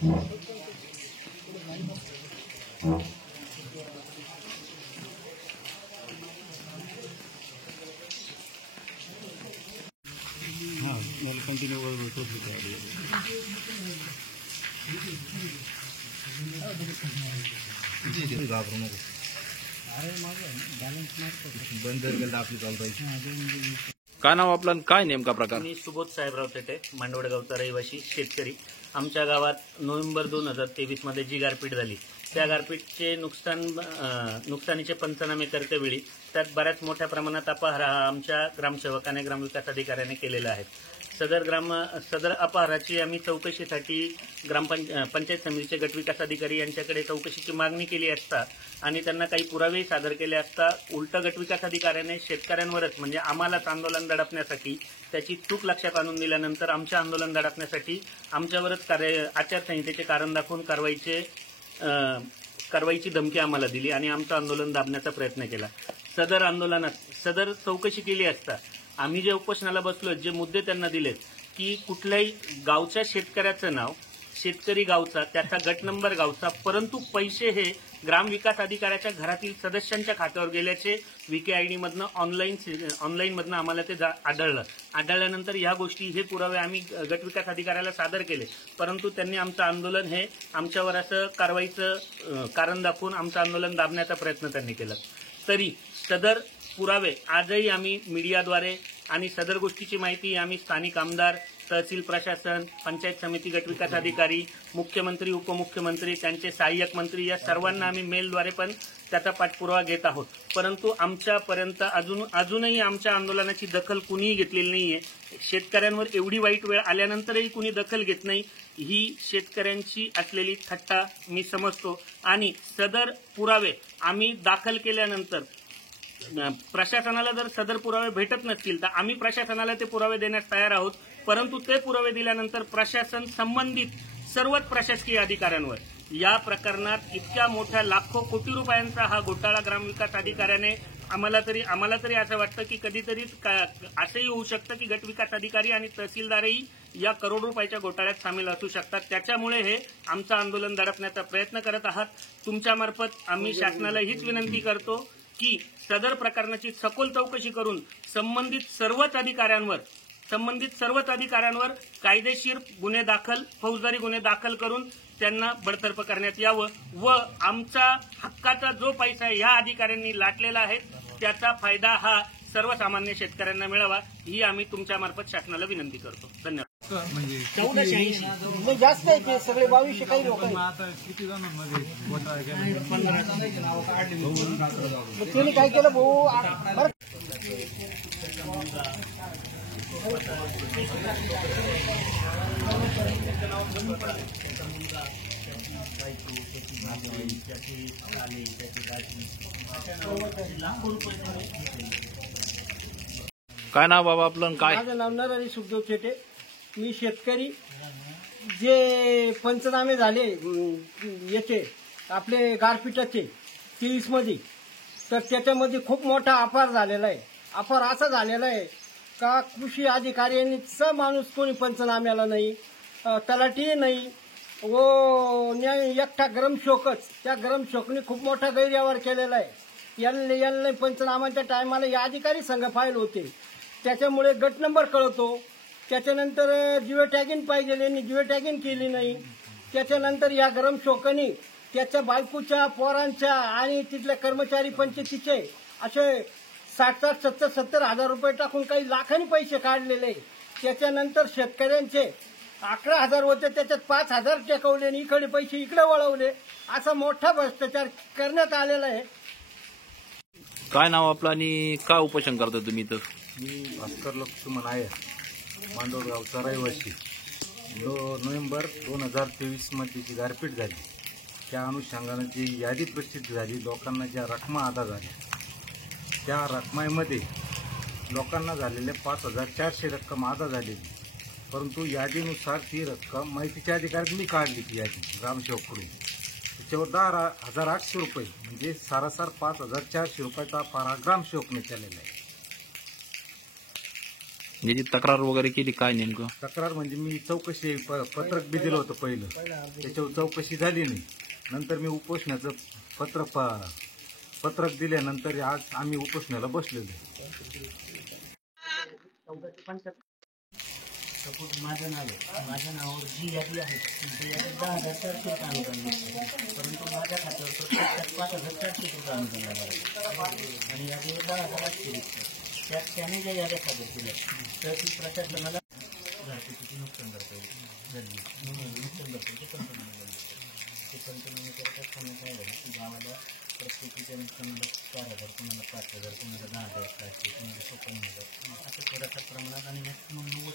काय नाव आपलं, काय नेमका प्रकार? मी सुबोध साहेबराव तेटे, मांडवडगावचा रहिवासी शेतकरी. आमच्या गावात नोव्हेंबर 2023 मध्ये जी गारपीट झाली त्या गारपीटचे नुकसानीचे पंचनामे करतेवेळी त्यात बऱ्याच मोठ्या प्रमाणात अपहार हा आमच्या ग्रामसेवकाने ग्रामविकास अधिकाऱ्याने केलेला आहे. सदर अपहाराची आम्ही चौकशीसाठी पंचायत समितीचे गटविकास अधिकारी यांच्याकडे चौकशीची मागणी केली असता आणि त्यांना काही पुरावे सादर केले असता उलट गटविकास अधिकाऱ्याने शेतकऱ्यांवरच म्हणजे आम्हालाच आंदोलन दडपण्यासाठी त्याची चूक लक्षात आणून दिल्यानंतर आमचे आंदोलन दडपण्यासाठी आमच्यावरच आचारसंहितेचे कारण दाखवून कारवाईची धमकी आम्हाला दिली आणि आमचं आंदोलन दाबण्याचा प्रयत्न केला. सदर चौकशी केली असता आम्ही जे उपोषणाला बसलो, जे मुद्दे त्यांना दिलेत की कुठल्याही गावच्या शेतकऱ्याचं नाव, शेतकरी गावचा, त्याचा गट नंबर गावचा, परंतु पैसे हे ग्रामविकास अधिकाऱ्याच्या घरातील सदस्यांच्या खात्यावर गेल्याचे VKID मधनं ऑनलाईन मधनं आम्हाला ते आढळल्यानंतर ह्या गोष्टी, हे पुरावे आम्ही गटविकास अधिकाऱ्याला सादर केले, परंतु त्यांनी आमचं आंदोलन हे आमच्यावर असं कारवाईचं कारण दाखवून आमचं आंदोलन दाबण्याचा प्रयत्न त्यांनी केला. तरी सदर पुरावे आजही आम्ही मीडियाद्वारे आणि सदर गोष्टीची माहिती आम्ही स्थानिक आमदार, तहसील प्रशासन, पंचायत समिती, गटविकास अधिकारी, मुख्यमंत्री, उपमुख्यमंत्री, त्यांचे सहाय्यक मंत्री या सर्वांना आम्ही मेलद्वारे पण त्याचा पाठपुरावा घेत आहोत. परंतु आमच्यापर्यंत अजूनही आमच्या आंदोलनाची दखल कुणीही घेतलेली नाहीये. शेतकऱ्यांवर एवढी वाईट वेळ आल्यानंतरही कुणी दखल घेत नाही. ही शेतकऱ्यांची असलेली थट्टा मी समजतो आणि सदर पुरावे आम्ही दाखल केल्यानंतर प्रशासनाला जर सदर पुरावे भेटत नसतील तर आम्ही प्रशासनाला ते पुरावे देण्यास तयार आहोत. परंतु ते पुरावे दिल्यानंतर प्रशासन संबंधित सर्वच प्रशासकीय अधिकाऱ्यांवर या प्रकरणात इतक्या मोठ्या लाखो कोटी रुपयांचा हा घोटाळा ग्रामविकास अधिकाऱ्याने आम्हाला तरी असं वाटतं की कधीतरी असंही होऊ शकतं की गटविकास अधिकारी आणि तहसीलदारही या करोड रुपयाच्या घोटाळ्यात सामील असू शकतात. त्याच्यामुळे हे आमचं आंदोलन दडपण्याचा प्रयत्न करत आहात. तुमच्यामार्फत आम्ही शासनाला हीच विनंती करतो की सदर प्रकरणाची सखोल चौकशी करून संबंधित सर्वच अधिकाऱ्यांवर कायदेशीर गुन्हे दाखल, फौजदारी गुन्हे दाखल करून त्यांना बडतर्फ करण्यात यावं व आमचा हक्काचा जो पैसा ह्या अधिकाऱ्यांनी लाटलेला आहे त्याचा फायदा हा सर्वसामान्य शेतकऱ्यांना मिळावा ही आम्ही तुमच्यामार्फत शासनाला विनंती करतो. धन्यवाद. 1486 जास्त आहे ते सगळे 2200 काही लोक किती जणांमध्ये तुम्ही काय केलं भाऊ? काय नाव बाबा आपलं? काय? माझं नाव नरहरी सुखदेव चेटे. मी शेतकरी. जे पंचनामे झाले याचे आपले गारपीटाचे 23 मध्ये, तर त्याच्यामध्ये खूप मोठा अपहार झालेला आहे. अपहार असा झालेला आहे का कृषी अधिकाऱ्यांचा माणूस कोणी पंचनाम्याला नाही, तलाठी नाही व एकटा ग्रामसेवकच. त्या ग्रामसेवकने खूप मोठा गैरव्यवहार केलेला आहे. यांना पंचनामाच्या टायमाला या अधिकारी संघ फाईल होते, त्याच्यामुळे गट नंबर कळतो. त्याच्यानंतर जिओ टॅगिंग पाहिजे, यांनी जिओ टॅगिंग केली नाही. त्याच्यानंतर या ग्रामसेवकांनी त्याच्या बायकोच्या, पोरांच्या आणि तिथल्या कर्मचारी पंचायतीचे असे 60-70 हजार रुपये टाकून काही लाखांनी पैसे काढलेले. त्याच्यानंतर शेतकऱ्यांचे 11,000 होते, त्याच्यात 5,000 टेकवले आणि इकडे पैसे इकडे वळवले. असा मोठा भ्रष्टाचार करण्यात आलेला आहे. काय नाव आपलं आणि काय उपोषण करता तुम्ही? तर मी भास्कर लक्ष्मण आहे, मांडवगावचा रहिवासी. नोव्हेंबर 2023 मध्ये जी गारपीट झाली त्या अनुषंगाने जी यादी प्रसिद्ध झाली, लोकांना ज्या रकमा अदा झाल्या त्या रकमामध्ये लोकांना झालेल्या 5,400 रक्कम अदा झालेली. परंतु यादीनुसार ती रक्कम माहितीच्या अधिकाऱ्यांनी काढली. ती यादी ग्रामसेवककडून त्याच्यावर 10,800 रुपये म्हणजे सारासार 5,400 रुपयाचा फार ग्रामसेवकने केलेला आहे. याची तक्रार वगैरे केली काय नेमकं? तक्रार म्हणजे मी चौकशी पत्रक बी दिलं होतं पहिलं, त्याच्यावर चौकशी झाली नाही. नंतर मी उपोषणाचं पत्रक दिल्यानंतर आज आम्ही उपोषणाला बसलेलो. सपोज माझं नाव आहे, माझ्या नावावर जी यादी आहे ती यादी 10,400 रुपये अनुदान दिसते, परंतु माझ्या खात्यावर प्रत्यक्षात 5,400 रुपये अनुदान लागणार आहे आणि यादीवर 10,800 दिसते. त्याने ज्या याद्या सादर केल्या तर ती प्रशासनाला घरपट्टीची नुकसान भरपाई झाली. नुकसान भरपाईची पंचनामे झाली. ते पंचनामे करत असताना काय झालं की गावाला प्रत्येकीच्या नुकसानाला 4,000, कोणाला 5,000, कोणाला 10,700, कोणाला 56,000 असं थोड्याशा प्रमाणात आणि मॅक्सिमम 90